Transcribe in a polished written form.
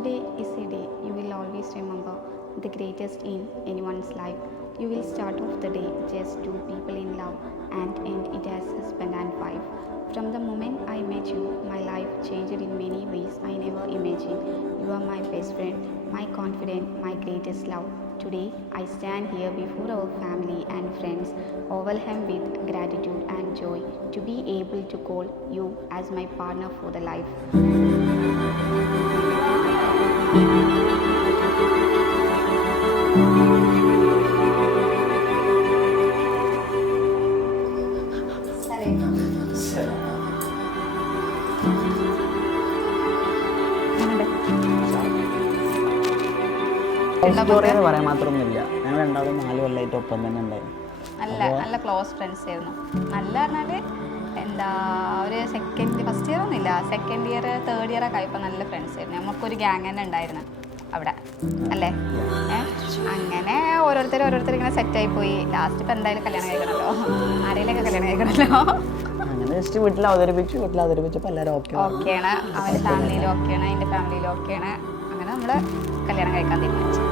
Today is a day you will always remember, the greatest in anyone's life. You will start off the day just two people in love and end it as husband and wife. From the moment I met you, my life changed in many ways I never imagined. You are my best friend, my confidant, my greatest love. Today, I stand here before our family and friends, overwhelmed with gratitude and joy to be able to call you as my partner for the life. Story എന്ന് പറയാൻ മാത്രമൊന്നുമില്ല. ഞങ്ങൾ രണ്ടാളും 4 കൊല്ലമായിട്ട് ഒപ്പം തന്നെ ഉണ്ടായിരുന്നു. നല്ല close friends ആയിരുന്നു. നല്ല പറഞ്ഞാൽ എന്താ ഒരു ഫസ്റ്റ് ഇയർ ഒന്നുമില്ല, സെക്കൻഡ് ഇയർ തേർഡ് ഇയർ ഒക്കെ ആയപ്പോൾ നല്ല ഫ്രണ്ട്സ് ആയിരുന്നു. നമുക്കൊരു ഗ്യാങ് തന്നെ ഉണ്ടായിരുന്നു അവിടെ അല്ലേ. അങ്ങനെ ഓരോരുത്തർ ഇങ്ങനെ സെറ്റായി പോയി. ലാസ്റ്റ് ഇപ്പം എന്തായാലും കല്യാണം കഴിക്കണമല്ലോ, ആരെയിലൊക്കെ കല്യാണം കഴിക്കണമല്ലോ. അങ്ങനെ ജസ്റ്റ് വീട്ടിൽ അവതരിപ്പിച്ചപ്പോൾ എല്ലാവരും ഓക്കെയാണ്. അവൻ്റെ ഫാമിലിയിലും ഓക്കെയാണ്, എൻ്റെ ഫാമിലിയിലും ഓക്കെയാണ്. അങ്ങനെ നമ്മൾ കല്യാണം കഴിക്കാൻ തീരുമാനിച്ചു.